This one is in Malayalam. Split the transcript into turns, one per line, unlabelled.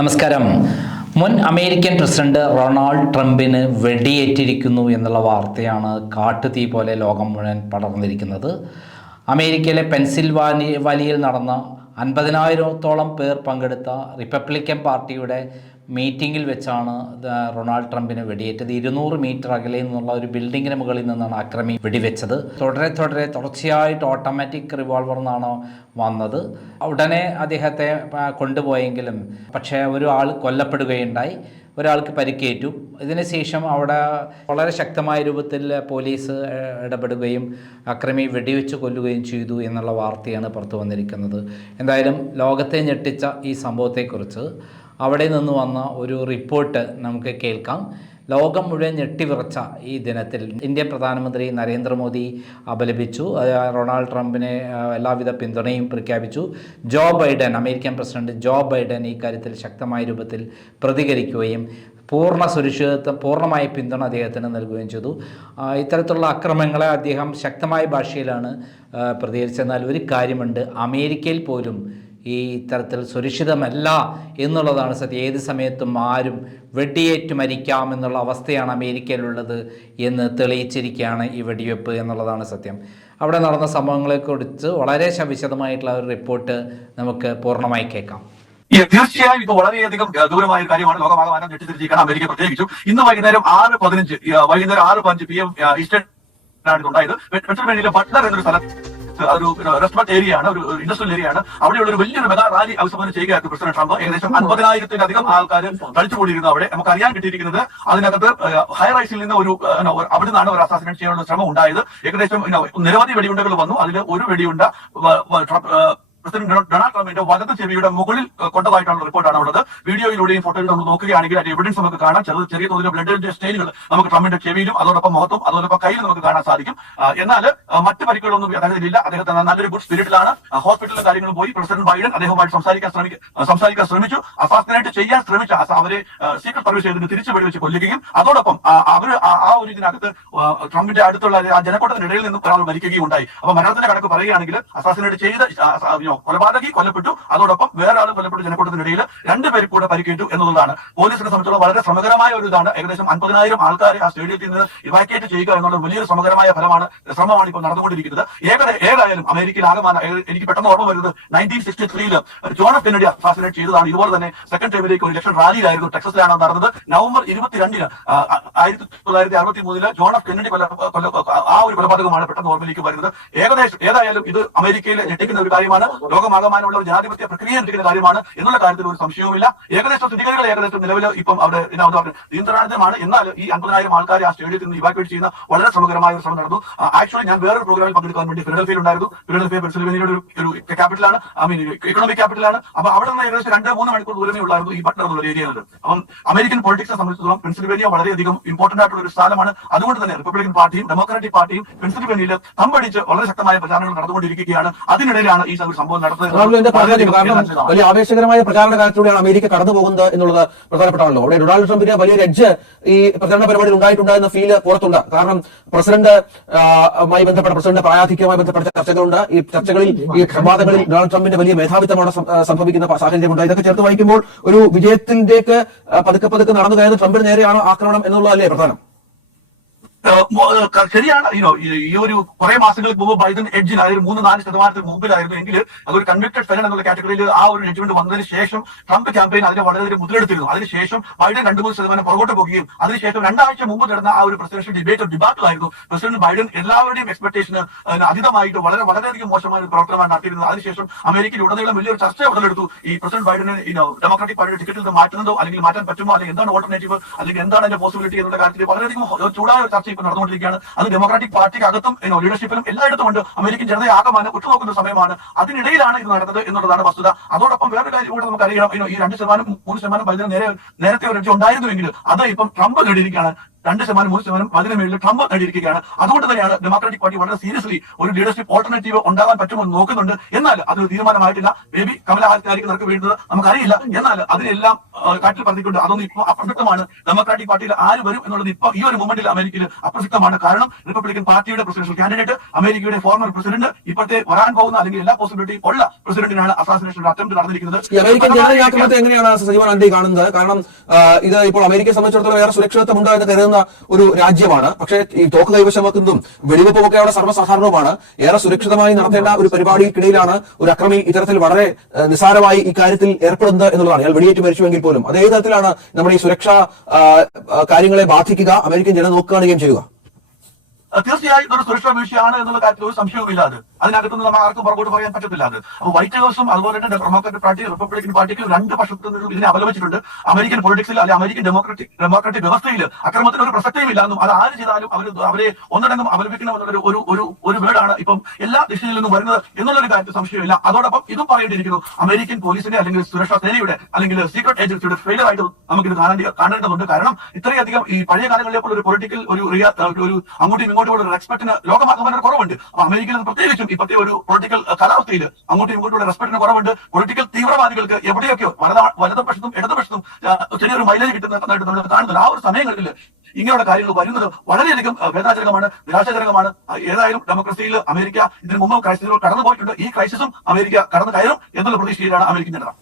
നമസ്കാരം. മുൻ അമേരിക്കൻ പ്രസിഡന്റ് റൊണാൾഡ് ട്രംപിന് വെടിയേറ്റിരിക്കുന്നു എന്നുള്ള വാർത്തയാണ് കാട്ടുതീ പോലെ ലോകം മുഴുവൻ പടർന്നിരിക്കുന്നത്. അമേരിക്കയിലെ പെൻസിൽവാനി വലിയിൽ നടന്ന അൻപതിനായിരത്തോളം പേർ പങ്കെടുത്ത റിപ്പബ്ലിക്കൻ പാർട്ടിയുടെ മീറ്റിങ്ങിൽ വെച്ചാണ് റൊണാൾഡ് ട്രംപിനെ വെടിയേറ്റത്. ഇരുന്നൂറ് മീറ്റർ അകലെ നിന്നുള്ള ഒരു ബിൽഡിങ്ങിന് മുകളിൽ നിന്നാണ് അക്രമി വെടിവെച്ചത്. തുടരെ തുടരെ തുടർച്ചയായിട്ട് ഓട്ടോമാറ്റിക് റിവോൾവർ നിന്നാണ് വന്നത്. ഉടനെ അദ്ദേഹത്തെ കൊണ്ടുപോയെങ്കിലും പക്ഷേ ഒരു ആൾ കൊല്ലപ്പെടുകയുണ്ടായി. ഒരാൾക്ക് പരിക്കേറ്റു. ഇതിനുശേഷം അവിടെ വളരെ ശക്തമായ രൂപത്തിൽ പോലീസ് ഇടപെടുകയും അക്രമി വെടിവെച്ച് കൊല്ലുകയും ചെയ്തു എന്നുള്ള വാർത്തയാണ് പുറത്തു വന്നിരിക്കുന്നത്. എന്തായാലും ലോകത്തെ ഞെട്ടിച്ച ഈ സംഭവത്തെക്കുറിച്ച് അവിടെ നിന്ന് വന്ന ഒരു റിപ്പോർട്ട് നമുക്ക് കേൾക്കാം. ലോകം മുഴുവൻ ഞെട്ടിവിറച്ച ഈ ദിനത്തിൽ ഇന്ത്യൻ പ്രധാനമന്ത്രി നരേന്ദ്രമോദി അപലപിച്ചു. റൊണാൾഡ് ട്രംപിനെ എല്ലാവിധ പിന്തുണയും പ്രഖ്യാപിച്ചു. Joe Biden American president Joe Biden ഈ കാര്യത്തിൽ ശക്തമായ രൂപത്തിൽ പ്രതികരിക്കുകയും പൂർണ സുരക്ഷിതത്വം പൂർണമായ പിന്തുണ അദ്ദേഹത്തിന് നൽകുകയും ചെയ്തു. ഇത്തരത്തിലുള്ള അക്രമങ്ങളെ അദ്ദേഹം ശക്തമായ ഭാഷയിലാണ് പ്രതികരിച്ചെന്നാൽ ഒരു കാര്യമുണ്ട്. അമേരിക്കയിൽ പോലും ഈ ഇത്തരത്തിൽ സുരക്ഷിതമല്ല എന്നുള്ളതാണ് സത്യം. ഏത് സമയത്തും ആരും വെടിയേറ്റ് മരിക്കാം എന്നുള്ള അവസ്ഥയാണ് അമേരിക്കയിലുള്ളത് എന്ന് തെളിയിച്ചിരിക്കുകയാണ് ഈ വെടിവെപ്പ് എന്നുള്ളതാണ് സത്യം. അവിടെ നടന്ന സംഭവങ്ങളെക്കുറിച്ച് വളരെ വിശദമായിട്ടുള്ള ഒരു റിപ്പോർട്ട് നമുക്ക് പൂർണമായി കേൾക്കാം.
തീർച്ചയായും ഇത് വളരെയധികം ഗൗരവമായ കാര്യമാണ്. ലോകമാകമാനം ഞെട്ടിത്തിരിച്ചിരിക്കണം അമേരിക്ക പ്രത്യേകിച്ചും. ഇന്ന് വൈകുന്നേരം ആറ് പതിനഞ്ച് വൈകുന്നേരം ആറ് പതിനഞ്ച് പി എം ഈസ്റ്റേൺ ആണ് ഇതുണ്ടായത്. ബട്ട്ലർ എന്നൊരു സ്ഥലത്ത് ഒരു റെസ്റ്റോറന്റ് ഏരിയ ആണ് ഒരു ഇൻഡസ്ട്രിയൽ ഏരിയ ആണ്. അവിടെയുള്ള ഒരു വലിയൊരു മെഗാ റാലി അഭിസംബോധന ചെയ്യുകയായിരുന്നു പ്രസിഡന്റ് ട്രംപ്. ഏകദേശം അൻപതിനായിരത്തിലധികം ആൾക്കാർ തളിച്ചുകൂടിയിരുന്നു അവിടെ. നമുക്ക് അറിയാൻ കിട്ടിയിരിക്കുന്നത് അതിനകത്ത് ഹൈറൈസിൽ നിന്ന് ഒരു അവിടെ നിന്നാണ് ഒരു അസാസിനേറ്റ് ചെയ്യാനുള്ള ശ്രമം ഉണ്ടായത്. ഏകദേശം നിരവധി വെടിയുണ്ടകൾ വന്നു. അതിൽ ഒരു വെടിയുണ്ട പ്രസിഡന്റ് ഡൊണാ- ഡൊണാൾഡ് ട്രംപിന്റെ വലത് ചെവിയുടെ മുകളിൽ കൊണ്ടതായിട്ടാണ് റിപ്പോർട്ടാണ് ഉള്ളത്. വീഡിയോയിലൂടെയും ഫോട്ടോയിലൂടെ നമ്മൾ നോക്കുകയാണെങ്കിൽ അതിന്റെ എവിഡൻസ് നമുക്ക് കാണാം. ചെറിയ ചെറിയ തോതിൽ ബ്ലഡിന്റെ സ്റ്റെയിനുകൾ നമുക്ക് ട്രംപിന്റെ ചെവിയിലും അതോടൊപ്പം മുഖത്തും അതോടൊപ്പം കയ്യിലും നമുക്ക് കാണാൻ സാധിക്കും. എന്നാൽ മറ്റ് പരിക്കുകളൊന്നും അദ്ദേഹത്തിനില്ല. അദ്ദേഹത്തെ നല്ലൊരു ഗുഡ് സ്പിരിറ്റിലാണ് ഹോസ്പിറ്റലിലെ കാര്യങ്ങൾ പോയി. പ്രസിഡന്റ് ബൈഡൻ അദ്ദേഹവുമായിട്ട് സംസാരിക്കാൻ ശ്രമിക്ക സംസാരിക്കാൻ ശ്രമിച്ചു. അസാസിനേറ്റ് ചെയ്യാൻ ശ്രമിച്ച അവരെ സീക്രട്ട് സർവീസ് ചെയ്തിട്ട് തിരിച്ചു വെടിവെച്ച് കൊല്ലുകയും അതോടൊപ്പം അവർ ആ- ഒരു ഇതിനകത്ത് ട്രംപിന്റെ അടുത്തുള്ള ആ ജനക്കൂട്ടത്തിനിടയിൽ നിന്നും ഒരാൾ മരിക്കുകയും ഉണ്ടായി. അപ്പൊ മരണത്തിന്റെ കണക്ക് പറയുകയാണെങ്കിൽ അസാസിനേറ്റ് ചെയ്ത know, കൊലപാതകി കൊല്ലപ്പെട്ടു. അതോടൊപ്പം വേറെ ആൾ കൊല്ലപ്പെട്ടു ജനക്കൂട്ടത്തിനിടയിൽ രണ്ടുപേർ കൂടെ പരിക്കേറ്റു എന്നുള്ളതാണ്. പോലീസിനെ സംബന്ധിച്ചുള്ള വളരെ ശ്രമകരമായ ഒരു ഇതാണ്. ഏകദേശം അൻപതിനായിരം ആൾക്കാരെ ആ സ്റ്റേഡിയത്തിൽ നിന്ന് ഇവാക്യേറ്റ് ചെയ്യുക എന്നുള്ള വലിയൊരു ശ്രമകരമായ ഫലമാണ് ശ്രമമാണ് ഇപ്പോൾ നടന്നുകൊണ്ടിരിക്കുന്നത്. ഏക ഏതായാലും അമേരിക്കയിൽ ആകമാന എനിക്ക് പെട്ടെന്ന് ഓർമ്മ വരുന്നത് നയന്റീൻ സിക്സ്റ്റി ത്രീയിൽ ജോൺ എഫ് കെന്നഡി അസാസിനേറ്റ് ചെയ്തതാണ്. ഇതുപോലെ തന്നെ സെക്കൻഡ് ടൈമിലേക്ക് ഒരു ഇലക്ഷൻ റാലിയിലായിരുന്നു ടെക്സസിലാണ് നടന്നത്. നവംബർ ഇരുപത്തിരണ്ടിന് ആയിരത്തി തൊള്ളായിരത്തി അറുപത്തി മൂന്നിൽ ജോൺ എഫ് കെന്നഡി ആ ഒരു കൊലപാതകമാണ് പെട്ടെന്ന് ഓർമ്മയിലേക്ക് വരുന്നത്. ഏകദേശം ഏതായാലും ഇത് അമേരിക്കയിൽ ഞെട്ടിക്കുന്ന ഒരു കാര്യമാണ്. ലോകമാകമാനമുള്ള ഒരു ജനാധിപത്യ പ്രക്രിയ അനുസരിക്കുന്ന കാര്യമാണ് എന്നുള്ള കാര്യത്തിൽ ഒരു സംശയവുമില്ല. ഏകദേശം സ്ഥിതിഗതികൾ ഏകദേശം നിലവിൽ ഇപ്പം അവിടെ നിയന്ത്രണാതീതമാണ്. എന്നാൽ ഈ അൻപതിനായിരം ആൾക്കാരെ ആ സ്റ്റേഡിയത്തിൽ നിന്ന് ഇവാക്യുവേറ്റ് ചെയ്യുന്ന വളരെ സമഗ്രമായ ഒരു ശ്രമം നടന്നു. ആക്ച്വലി ഞാൻ വേറൊരു പ്രോഗ്രാമിൽ പങ്കെടുക്കാൻ വേണ്ടി ഫിലഡൽഫിയിൽ ഉണ്ടായിരുന്നു ഫിലഡൽഫിയ പെൻസിൽവേനിയുടെ ഒരു ക്യാപിറ്റലാണ് ഐ മീൻ ഇക്കണോമിക് ക്യാപിറ്റലാണ് അപ്പൊ അവിടെ നിന്ന് ഏകദേശം രണ്ട് മൂന്ന് മണിക്കൂർ ദൂരമേ ഉള്ളായിരുന്നു ഈ ബട്ടർ എന്നുള്ള ഏരിയ അപ്പം അമേരിക്കൻ പൊളിറ്റിക്സിനെ സംബന്ധിച്ചിടത്തോളം പെൻസിൽവേനിയ വളരെയധികം ഇമ്പോർട്ടന്റ് ആയിട്ടുള്ള ഒരു സ്ഥലമാണ് അതുകൊണ്ട് തന്നെ റിപ്പബ്ലിക്കൻ പാർട്ടിയും ഡെമോക്രാറ്റിക് പാർട്ടിയും പെൻസിൽവേനിയയിൽ തമ്പടിച്ച് വളരെ ശക്തമായ പ്രചാരണങ്ങൾ നടന്നുകൊണ്ടിരിക്കുകയാണ്. അതിനിടയിലാണ് ഈ ഒരു സംഭവം
കാരണം വലിയ ആവേശകരമായ പ്രചാരണ കാലത്തിലൂടെയാണ് അമേരിക്ക കടന്നു പോകുന്നത് എന്നുള്ളത് പ്രധാനപ്പെട്ടാണല്ലോ. അവിടെ ഡൊണാൾഡ് ട്രംപിന്റെ വലിയൊരു എഡ്ജ് ഈ പ്രചരണ പരിപാടിയിൽ ഉണ്ടായിട്ടുണ്ട് എന്ന ഫീൽ പുറത്തുണ്ട്. കാരണം പ്രസിഡന്റ് മായി ബന്ധപ്പെട്ട പ്രസിഡന്റ് പ്രായാധിക്യവുമായി ബന്ധപ്പെട്ട ചർച്ചകളുണ്ട്. ഈ ചർച്ചകളിൽ ഈ സംവാദങ്ങളിൽ ഡൊണാൾഡ് ട്രംപിന്റെ വലിയ മേധാവിത്വമാണ് സംഭവിക്കുന്ന സാഹചര്യമുണ്ട്. ഇതൊക്കെ ചേർത്ത് വായിക്കുമ്പോൾ ഒരു വിജയത്തിലേക്ക് പതുക്കെ പതുക്കെ നടന്നു കയറുന്ന ട്രംപിന് നേരെയാണോ ആക്രമണം എന്നുള്ളതല്ലേ പ്രധാനം?
ശരിയാണ്. യുനോ ഈ ഒരു കുറെ മാസങ്ങൾക്ക് മുമ്പ് ബൈഡൻ അതായത് മൂന്ന് നാല് ശതമാനത്തിന് മുമ്പിലായിരുന്നു എങ്കിൽ അതൊരു കൺവിക്റ്റഡ് ഫെലൻ എന്നുള്ള കാറ്റഗറിയിൽ ആ ഒരു ജഡ്ജ്മെന്റ് വന്നതിന് ശേഷം ട്രംപ് ക്യാമ്പയിൻ അതിനെ വളരെയധികം മുതലെടുത്തിരുന്നു. അതിനുശേഷം ബൈഡൻ രണ്ട് മൂന്ന് ശതമാനം പുറകോട്ട് പോകുകയും അതിനുശേഷം രണ്ടാഴ്ച മുമ്പ് നടന്ന ആ ഒരു പ്രസിഡൻഷ്യൽ ഡിബേറ്റ് ഡിബാറ്റിലായിരുന്നു പ്രസിഡന്റ് ബൈഡൻ എല്ലാവരുടെയും എക്സ്പെക്ടേഷന് അതീതമായിട്ട് വളരെ വളരെയധികം മോശമായ ഒരു പ്രവർത്തനമാണ് നടത്തിയിരുന്നത്. അതിനുശേഷം അമേരിക്കയിൽ ഉടനീളം വലിയൊരു ചർച്ച ഉടലെടുത്തു. ഈ പ്രസിഡന്റ് ബൈഡനെ ഡെമോക്രാറ്റിക് പാർട്ടിയുടെ ടിക്കറ്റിൽ നിന്ന് മാറ്റുന്നതോ അല്ലെങ്കിൽ മാറ്റാൻ പറ്റുമോ അല്ലെങ്കിൽ എന്താണ് ഓൾട്ടർനേറ്റീവ് അല്ലെങ്കിൽ എന്താണ് അതിന്റെ പോസിബിലിറ്റി എന്നുള്ള കാര്യത്തിൽ വളരെയധികം ചൂടായ ചർച്ച ഇപ്പോൾ നടന്നുകൊണ്ടിരിക്കുകയാണ്. അത് ഡെമോക്രാറ്റിക് പാർട്ടിക്ക് അകത്തും ലീഡർഷിപ്പിലും എല്ലായിടത്തും ഉണ്ട് അമേരിക്കൻ ജനതയെ ആകമാനം ഉറ്റുനോക്കുന്ന സമയമാണ്. അതിനിടയിലാണ് ഇത് നടന്നത് എന്നുള്ളതാണ് വസ്തുത. അതോടൊപ്പം വേറൊരു കാര്യം കൂടെ നമുക്ക് അറിയണം ഈ രണ്ട് ശതമാനം മൂന്ന് ശതമാനം ബൈഡന് നേരെ നേരത്തെ ഒരു ഉണ്ടായിരുന്നുവെങ്കിൽ അത് ഇപ്പം ട്രംപ് നേടിയിരിക്കുകയാണ്. രണ്ട് ശതമാനം മൂന്ന് ശതമാനം അതിന് മേളിൽ ട്രംപ് നേടിയിരിക്കുകയാണ്. അതുകൊണ്ട് തന്നെയാണ് ഡെമോക്രാറ്റിക് പാർട്ടി വളരെ സീരിയസ്ലി ഒരു ലീഡർഷിപ്പ് ഓൾട്ടർനേറ്റീവ് ഉണ്ടാകാൻ പറ്റുമോ എന്ന് നോക്കുന്നുണ്ട്. എന്നാൽ അതൊരു തീരുമാനമായിട്ടില്ല. ബേബി കമല ആയിരിക്കും നിനക്ക് വീഴുന്നത്. നമുക്കറിയില്ല. എന്നാൽ അതിനെല്ലാം കാറ്റിൽ പറഞ്ഞിട്ടുണ്ട് അതൊന്നും ഇപ്പോൾ അപ്രസക്തമാണ്. ഡെമോക്രാറ്റിക് പാർട്ടിയിൽ ആര് വരും എന്നുള്ളത് ഇപ്പൊ ഈ ഒരു മൂവ്മെന്റിൽ അമേരിക്കയിൽ അപ്രസക്തമാണ്. കാരണം റിപ്പബ്ലിക്കൻ പാർട്ടിയുടെ പ്രസിഡൻഷ്യൽ കാൻഡിഡേറ്റ് അമേരിക്കയുടെ ഫോർമർ പ്രസിഡന്റ് ഇപ്പോഴത്തെ വരാൻ പോകുന്ന അല്ലെങ്കിൽ എല്ലാ പോസിബിലിറ്റിയും ഉള്ള പ്രസിഡന്റിനാണ് അസാസിനേഷൻ അറ്റംപ്റ്റ് നടന്നിരിക്കുന്നത്.
അമേരിക്കൻ എങ്ങനെയാണ് കാണുന്നത്? കാരണം ഇത് ഇപ്പോൾ അമേരിക്കയെ സംബന്ധിച്ചിടത്തോളം വേറെ സുരക്ഷിതത്വം ഉണ്ടോ എന്ന് കരുതുന്ന ഒരു രാജ്യമാണ്. പക്ഷേ ഈ തോക്ക് കൈവശമാക്കുന്നതും വെടിവെപ്പുമൊക്കെ അവിടെ സർവസാധാരണവുമാണ്. ഏറെ സുരക്ഷിതമായി നടത്തേണ്ട ഒരു പരിപാടിക്കിടയിലാണ് ഒരു അക്രമി ഇത്തരത്തിൽ വളരെ നിസാരമായി ഈ കാര്യത്തിൽ ഏർപ്പെടുന്നത് എന്നുള്ളതാണ്. അയാൾ വെടിയേറ്റ് മരിച്ചുവെങ്കിൽ പോലും. അതേ തരത്തിലാണ് നമ്മുടെ ഈ സുരക്ഷാ കാര്യങ്ങളെ ബാധിക്കുക അമേരിക്കൻ ജനം നോക്കുകയാണെങ്കിലും ചെയ്യുക.
തീർച്ചയായും ഒരു സുരക്ഷാ വീഴ്ചയാണ് എന്നുള്ള കാര്യത്തിൽ ഒരു സംശയവുമില്ല അതിനകത്തുനിന്ന് നമ്മൾ ആർക്കും പുറകോട്ട് പറയാൻ പറ്റത്തില്ല അത്. അപ്പൊ വൈറ്റ് ഹൗസും അതുപോലെ തന്നെ ഡെമോക്രാറ്റിക് പാർട്ടി റിപ്പബ്ലിക്കൻ പാർട്ടിക്ക് രണ്ട് പക്ഷത്തു നിന്നും ഇതിനെ അപലപിച്ചിട്ടുണ്ട്. അമേരിക്കൻ പൊളിറ്റിക്സിൽ അല്ലെങ്കിൽ അമേരിക്കൻ ഡെമോക്രാറ്റിക് ഡെമോക്രാറ്റിക് വ്യവസ്ഥയിൽ അക്രമത്തിന് ഒരു പ്രസക്തിയും ഇല്ലാന്നും അത് ആര് ചെയ്താലും അവർ അവരെ ഒന്നടങ്കം അപലപിക്കണം എന്നുള്ളൊരു ഒരു ഒരു ഒരു വേർഡാണ് ഇപ്പം എല്ലാ ദിശയിൽ നിന്നും വരുന്നത് എന്നുള്ളൊരു കാര്യത്തിൽ സംശയമില്ല. അതോടൊപ്പം ഇതും പറയേണ്ടിയിരിക്കുന്നു. അമേരിക്കൻ പോലീസിന്റെ അല്ലെങ്കിൽ സുരക്ഷാ സേനയുടെ അല്ലെങ്കിൽ സീക്രട്ട് ഏജൻസിയുടെ ഫെയിലർ ആയിട്ട് നമുക്കിത് കാണേണ്ടി കാണേണ്ടതുണ്ട്. കാരണം ഇത്രയധികം ഈ പഴയ കാലങ്ങളിലെ പോലെ ഒരു പൊളിറ്റിക്കൽ ഒരു ഒരു അങ്ങോട്ടും ഇങ്ങോട്ടും ഉള്ള റെസ്പെക്ടിന് ലോകമാകുമ്പോൾ കുറവുണ്ട്. അപ്പൊ അമേരിക്കയിൽ പ്രത്യേകിച്ചും ഇപ്പോഴത്തെ ഒരു പൊളിറ്റിക്കൽ കാലാവസ്ഥയിൽ അങ്ങോട്ടും ഇങ്ങോട്ടുള്ള റെസ്പെക്ടിന് കുറവുണ്ട്. പൊളിറ്റിക്കൽ തീവ്രവാദികൾക്ക് എവിടെയൊക്കെയോ വലത വലതുപക്ഷത്തും ഇടതുപക്ഷത്തും ചെറിയൊരു മൈലേജ് കിട്ടുന്നതായിട്ട് നമ്മൾ കാണുന്നത് ആ ഒരു സമയങ്ങളിൽ ഇങ്ങനെയുള്ള കാര്യങ്ങൾ വരുന്നത് വളരെയധികം വേദനാജനകമാണ് നിരാശാജനകമാണ്. ഏതായാലും ഡെമോക്രസിയിൽ അമേരിക്ക ഇതിനു മുമ്പ് ക്രൈസിസുകൾ കടന്നു പോയിട്ടുണ്ട് ഈ ക്രൈസിസും അമേരിക്ക കടന്നു കയറും എന്നുള്ള പ്രതീക്ഷയിലാണ് അമേരിക്കൻ ജനത.